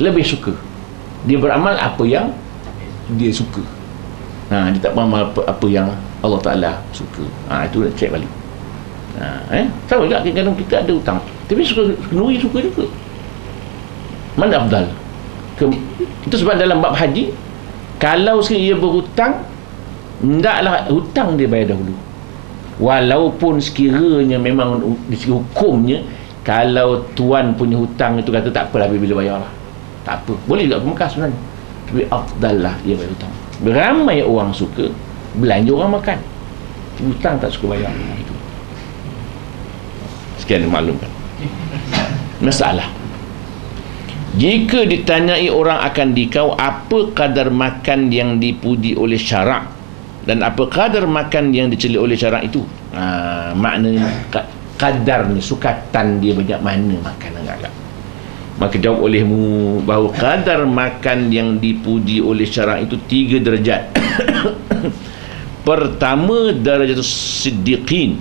lebih suka. Dia beramal apa yang dia suka. Dia tak beramal apa yang Allah Ta'ala suka. Itu nak check balik. Tahu tak, kadang-kadang kita ada hutang tapi suka kenduri, suka juga. Mana afdal? Itu sebab dalam bab haji, kalau sekiranya ia berhutang, hendaklah hutang dia bayar dahulu. Walaupun sekiranya memang di segi hukumnya, kalau tuan punya hutang itu kata tak apalah, bila bayar lah, tak apa, boleh juga ke Mekah sebenarnya, tapi afdal lah dia bayar hutang. Beramai orang suka belanja orang makan, hutang tak suka bayar. Itu sekian dimaklumkan. Masalah, jika ditanyai orang akan dikau apa kadar makan yang dipuji oleh syarak dan apa kadar makan yang dicela oleh syarak itu, maknanya kadarnya, sukatan dia banyak mana makan agak-agak. Maka jawab olehmu bahawa kadar makan yang dipuji oleh syarak itu 3 darjat. Pertama, darajat siddiqin,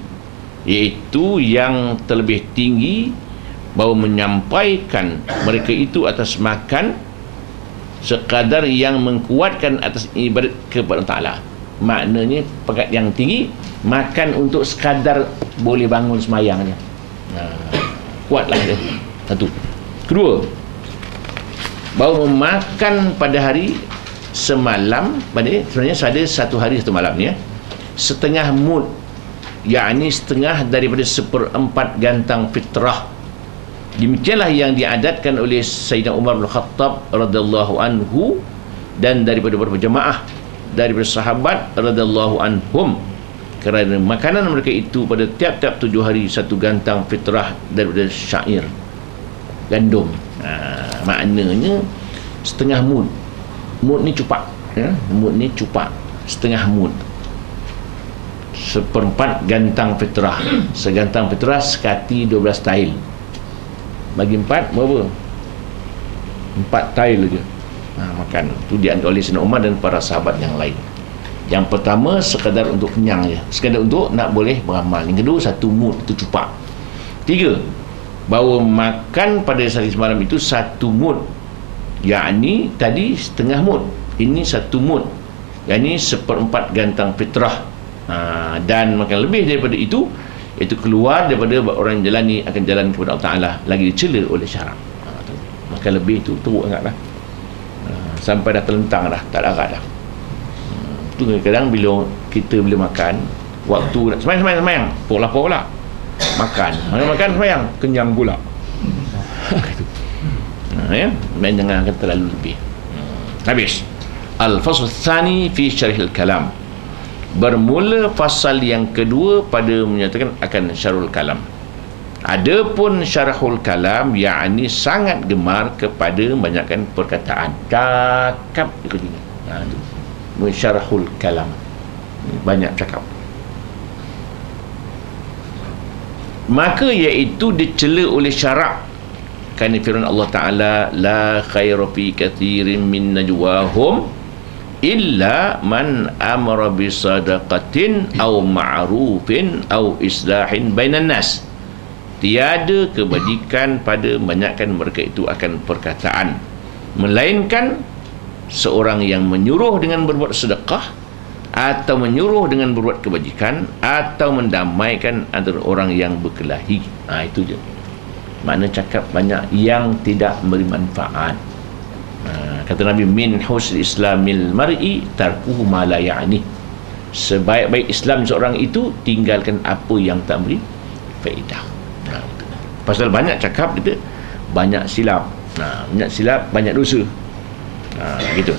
iaitu yang terlebih tinggi, bahawa menyampaikan mereka itu atas makan sekadar yang mengkuatkan atas ibadat kepada Allah Ta'ala. Maknanya pekat yang tinggi, makan untuk sekadar boleh bangun semayang je. Kuatlah dia. Satu. Kedua, bahawa memakan pada hari semalam, sebenarnya ada satu hari satu malam ni, setengah mud, yakni setengah daripada 1/4 gantang fitrah. Demikianlah yang diadatkan oleh Sayyidina Umar bin Khattab radhiyallahu anhu dan daripada beberapa jemaah daripada sahabat radhiyallahu anhum, kerana makanan mereka itu pada tiap-tiap 7 hari satu gantang fitrah daripada syair, gandum. Maknanya setengah mud. Mud ni cupak, mud ni cupak, setengah mud, 1/4 gantang fitrah. Segantang fitrah sekati 12 tail. Bagi 4 berapa? 4 tail je. Makan. Itu dianggap oleh Sayyidina Umar dan para sahabat yang lain. Yang pertama sekadar untuk kenyang je, sekadar untuk nak boleh beramal. Yang kedua, satu mud, itu cupak. 3, bahawa makan pada hari semalam itu 1 mud, yakni tadi setengah mud, ini 1 mud, yakni 1/4 gantang fitrah. Dan makan lebih daripada itu keluar daripada orang yang jalani akan jalan kepada Allah Ta'ala, lagi dicela oleh syarak. Makan lebih itu teruk sangatlah, sampai dah terlentang dah, tak larat dah. Itu kadang-kadang bila kita makan, waktu nak semayang, pola makan semayang, kenyang pula. Main jangan akan terlalu lebih. Habis. Al-fasl tsani fi syarhil kalam. Bermula fasal yang kedua pada menyatakan akan syarhul kalam. Adapun syarhul kalam, yakni sangat gemar kepada banyakkan perkataan, cakap ikut ini. Itu syarhul kalam, banyak cakap. Maka iaitu dicela oleh syarak, kerana firman Allah Ta'ala, la khaira fi kathirin min najwahum illa man amara bisadaqatin aw ma'rufin aw islahin bainan nas. Tiada kebajikan pada banyakkan mereka itu akan perkataan, melainkan seorang yang menyuruh dengan berbuat sedekah, atau menyuruh dengan berbuat kebajikan, atau mendamaikan antara orang yang berkelahi. Itu je. Makna cakap banyak yang tidak memberi manfaat. Kata Nabi, min husnil islamil mar'i tarkuhu ma la ya'ni. Sebaik-baik Islam seorang itu tinggalkan apa yang tak beri faedah. Pasal banyak cakap kita banyak silap. Banyak silap, banyak dosa. Gitu.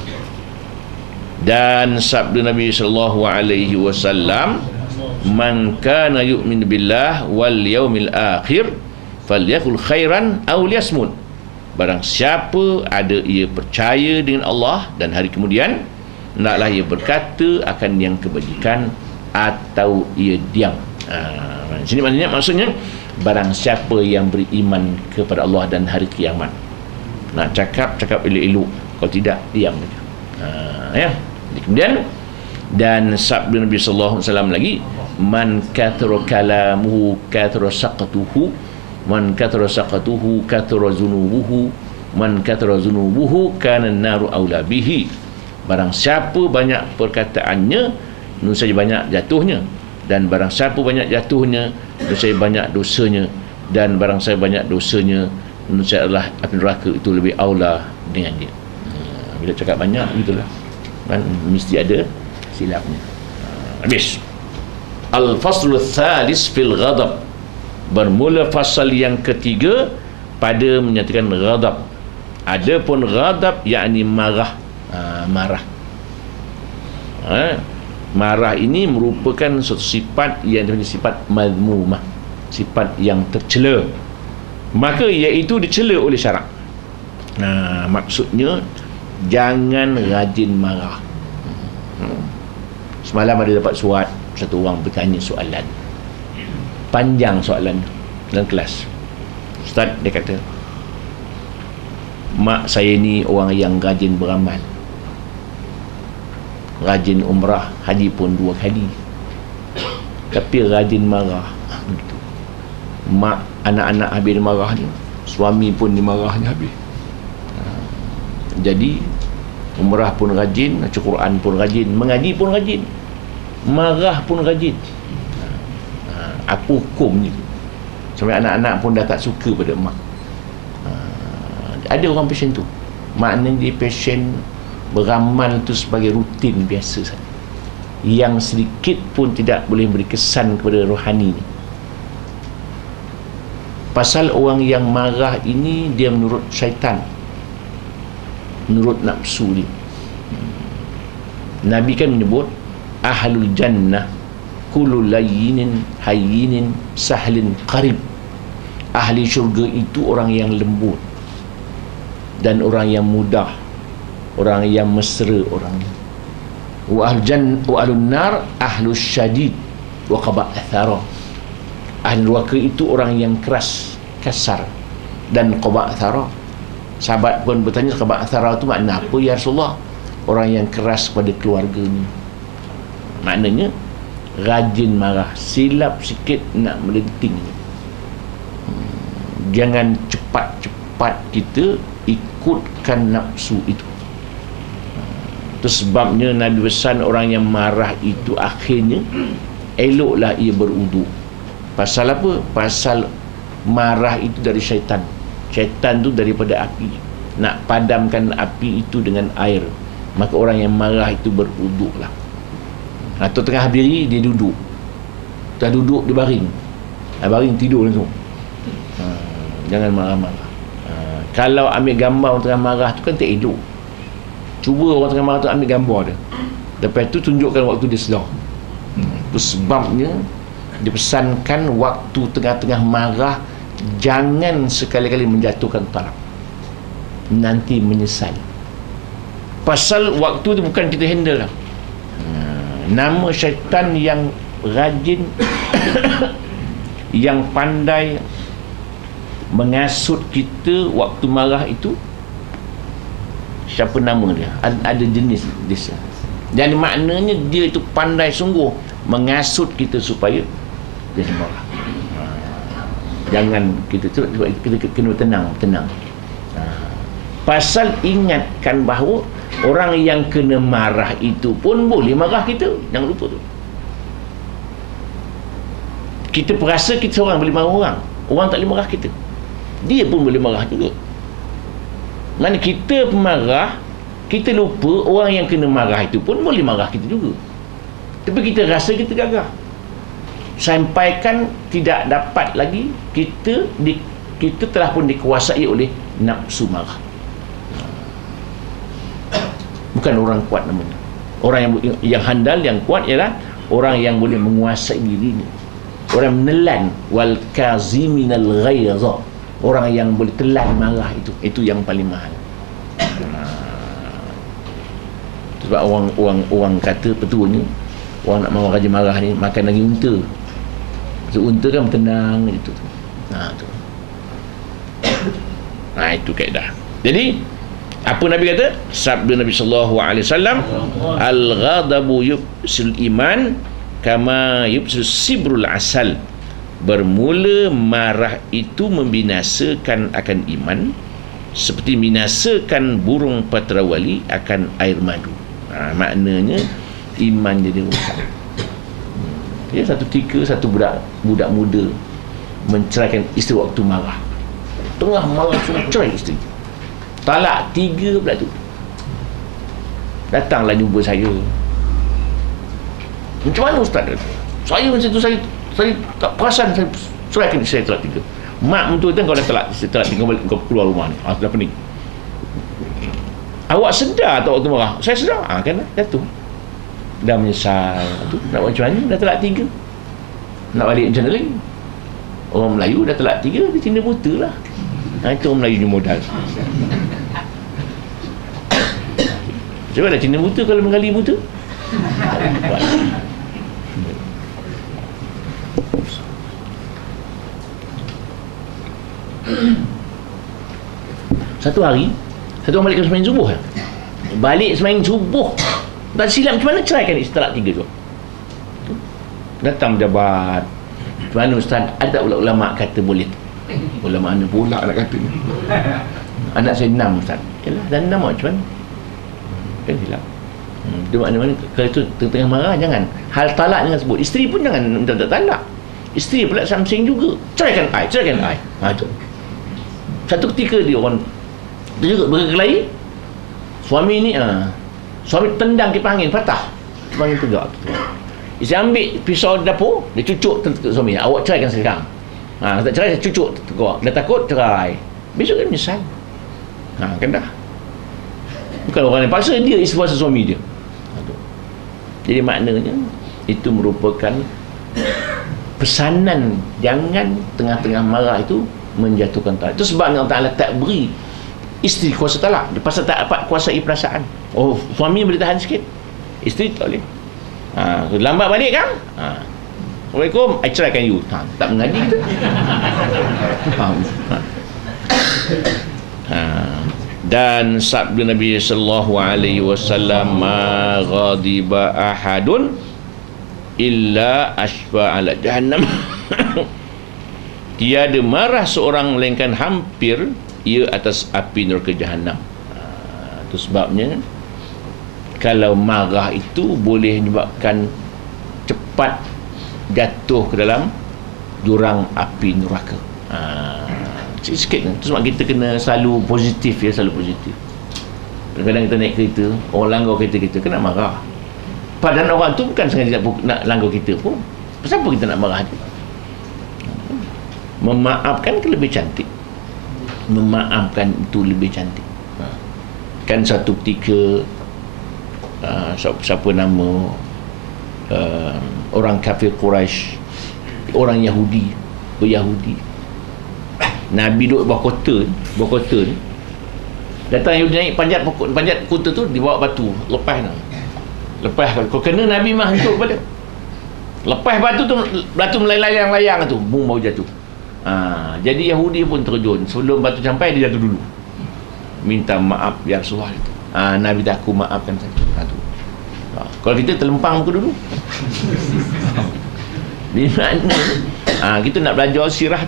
Dan sabda Nabi sallallahu alaihi wasallam, man kana yu'min billah wal yaumil akhir falyakul khairan aw liyasmut. Barang siapa ada ia percaya dengan Allah dan hari kemudian, hendaklah ia berkata akan yang kebajikan atau ia diam. Sini maksudnya barang siapa yang beriman kepada Allah dan hari kiamat, nak cakap elok-elok, kalau tidak diam saja. Kemudian, dan sabda Nabi sallallahu alaihi wasallam lagi, man kathara kalamuhu kathara saqatuhu, man kathara saqatuhu kathara zunubuhu, man kathara zunubuhu kana an-naru aula bihi. Barang siapa banyak perkataannya, tentu saja banyak jatuhnya, dan barang siapa banyak jatuhnya, tentu saja banyak dosanya, dan barang saya banyak dosanya, tentu saja adalah api neraka itu lebih aula dengan dia. Bila cakap banyak gitulah kan, mesti ada silapnya. Habis. Al-faslu tsalis fil ghadab. Bermula fasal yang ketiga pada menyatakan ghadab. Adapun ghadab yakni marah. Marah. Marah ini merupakan suatu sifat yang dipanggil sifat madmumah, sifat yang tercela, maka iaitu dicela oleh syarak. Maksudnya jangan rajin marah. Semalam ada dapat surat, satu orang bertanya soalan panjang, soalan dalam kelas. Ustaz, dia kata, mak saya ni orang yang rajin beramal, rajin umrah, haji pun 2 kali, tapi rajin marah. Begitu. Mak, anak-anak habis marah ni, suami pun dimarahnya habis. Jadi umrah pun rajin, baca Quran pun rajin, mengaji pun rajin, marah pun rajin. Apa hukumnya? Sampai anak-anak pun dah tak suka pada mak. Ada orang pasien tu, maknanya dia pasien beramal tu sebagai rutin biasa saja, yang sedikit pun tidak boleh beri kesan kepada rohani ni. Pasal orang yang marah ini dia menurut syaitan, menurut nafsu dia. Nabi kan menyebut ahlul jannah kullu layyinin hayyinin sahlin qarib. Ahli syurga itu orang yang lembut dan orang yang mudah, orang yang mesra orangnya. Wa ahlun nar ahlus syadid wa qaba'thara. Ahli neraka itu orang yang keras, kasar, dan qaba'thara. Sahabat pun bertanya, qaba'thara itu makna apa ya Rasulullah? Orang yang keras pada keluarganya. Maknanya rajin marah, silap sikit nak melenting. Jangan cepat-cepat kita ikutkan nafsu itu. Itu sebabnya Nabi pesan orang yang marah itu akhirnya eloklah ia berwuduk. Pasal apa? Pasal marah itu dari syaitan. Syaitan tu daripada api, nak padamkan api itu dengan air. Maka orang yang marah itu berwuduklah. Atau tengah berdiri dia duduk, dah duduk dia baring, baring tidur langsung. Jangan marah-marah. Kalau ambil gambar orang tengah marah tu kan tak elok. Cuba orang tengah marah tu ambil gambar dia, lepas tu tunjukkan waktu dia sedar. Itu sebabnya dipesankan waktu tengah-tengah marah jangan sekali-kali menjatuhkan talak, nanti menyesal. Pasal waktu tu bukan kita handle lah. Nama syaitan yang rajin yang pandai mengasut kita waktu marah itu, siapa nama dia? Ada jenis dia. Dan maknanya dia itu pandai sungguh mengasut kita supaya dia marah. Jangan kita kena tenang. Pasal ingatkan bahawa orang yang kena marah itu pun boleh marah kita. Jangan lupa tu. Kita perasa kita seorang boleh marah orang, orang tak boleh marah kita, dia pun boleh marah juga. Mana kita pemarah, kita lupa orang yang kena marah itu pun boleh marah kita juga. Tapi kita rasa kita gagah, sampaikan tidak dapat lagi, kita telah pun dikuasai oleh nafsu marah. Bukan orang kuat namanya. Orang yang handal, yang kuat ialah orang yang boleh menguasai dirinya. Orang menelan, wal kaziminal ghaiza. Orang yang boleh telan marah itu yang paling mahal. Sebab orang kata betul ni, orang nak mahu rajin marah ni makan lagi unta. So, unta kan tenang itu. Tu. Itu kaedah. Jadi apa Nabi kata? Sabda Nabi sallallahu alaihi wasallam, al-ghadabu yubsil iman kama yubsil sibrul asal. Bermula marah itu membinasakan akan iman seperti binasakan burung patrawali akan air madu. Maknanya iman jadi rosak. Dia satu ketika satu budak muda menceraikan isteri waktu marah. Tengah marah suruh cerai isteri. Talak 3 pula tu. Datanglah jumpa saya. Macam mana ustaz? Saya macam tu, saya tak perasan saya ceraikan isteri saya talak 3. Mak mentua tu kau dah talak 3 balik kau keluar rumah ni. Dah pening. Awak sedar tak waktu marah? Saya sedar. Kan jatuh. Dah menyesal. Nak buat macam mana? Dah talak 3. Nak balik macam mana lagi? Orang Melayu dah talak 3, dia cinta buta lah. Itu orang Melayu ni modal. Cuba dah cinta buta kalau menggali buta. Satu hari, satu orang balik ke sembahyang subuh. Balik sembahyang subuh, tak silap macam mana ceraikan isteri talak 3 tu. Datang pejabat, mana ustaz, ada tak ulama kata boleh? Ulama mana pula nak kata ni? Anak saya 6 ustaz. Yalah, dah 6 macam mana? Kan silap. Dia makna-makna kalau itu tengah marah jangan. Hal talak jangan sebut. Isteri pun jangan minta talak. Isteri pula samsing juga. Ceraikan I. Tu. Satu ketika dia orang dia juga berkelahi. Suami ni suami tendang kipas angin patah. Kipas angin tegak. Isteri ambil pisau dapur, dia cucuk suami. Awak ceraikan sekarang. Tak cerai saya cucuk tegak. Dah takut cerai. Besok dia menyesal. Kan dah. Bukan orang yang paksa, dia isteri suami dia. Jadi maknanya itu merupakan pesanan jangan tengah-tengah marah itu menjatuhkan talak. Itu sebabnya Allah Ta'ala tak beri isteri kuasa talak. Dia pasal tak dapat kuasai perasaan. Suami boleh tahan sikit, isteri tak boleh. Lambat balik kan? Assalamualaikum, I ceraikan you. Tak mengaji kita. Dan sabda Nabi sallallahu alaihi wasallam, ma ghadiba ahadun illa ashfa ala jahannam. Tiada marah seorang melainkan hampir ia atas api neraka jahanam. Itu sebabnya kalau marah itu boleh menyebabkan cepat jatuh ke dalam jurang api neraka. Sikit-sikit. Itu sebab kita kena selalu positif, selalu positif. Kadang-kadang kita naik kereta, orang langgar kereta kita, kena marah. Padahal orang tu bukan sengaja nak langgar kita pun. Kenapa kita nak marah dia? Memaafkan lebih cantik. Memaafkan itu lebih cantik. Kan satu ketika siapa nama orang kafir Quraisy, orang Yahudi, Yahudi. Nabi duduk bawah kota ni. Datang Yahudi naik panjat kota tu, dibawa batu, lepas kalau kena Nabi mah hancur pada. Lepas batu melayang-layang tu, bum baru jatuh. Jadi Yahudi pun terjun. Sebelum batu sampai, dia jatuh dulu. Minta maaf ya Rasulullah. Nabi dah, aku maafkan saya. Kalau kita terlempang muka dulu. Di mana? Kita nak belajar sirah.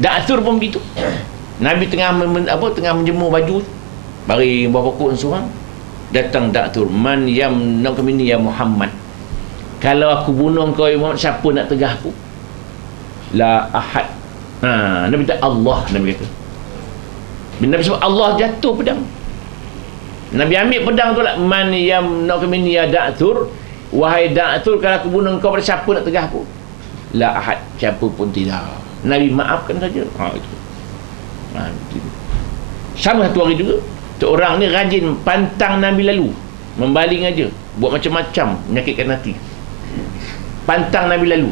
Da'thur pun begitu. Nabi tengah menjemur baju, baring bawah pokok seorang, datang Da'thur, man yamnaka minni ya Muhammad, kalau aku bunuh kau ya Muhammad, siapa nak tegah aku? La ahad. Nabi kata Allah. Nabi kata, Nabi sebut Allah, jatuh pedang. Nabi ambil pedang tu lah, man yamnaka minni ya Da'thur, wahai Da'thur, kalau aku bunuh kau, siapa nak tegah aku? La ahad, siapa pun tidak. Nabi maafkan saja. Itu. Sama satu hari juga, orang ni rajin pantang Nabi lalu, membaling aja, buat macam-macam, menyakitkan hati. Pantang Nabi lalu.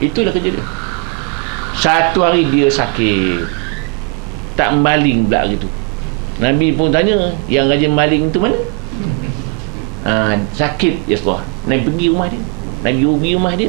Itulah kerja dia. Satu hari dia sakit, tak membaling pula hari tu. Nabi pun tanya, yang rajin membaling tu mana? Sakit ya Allah. Nabi pergi rumah dia.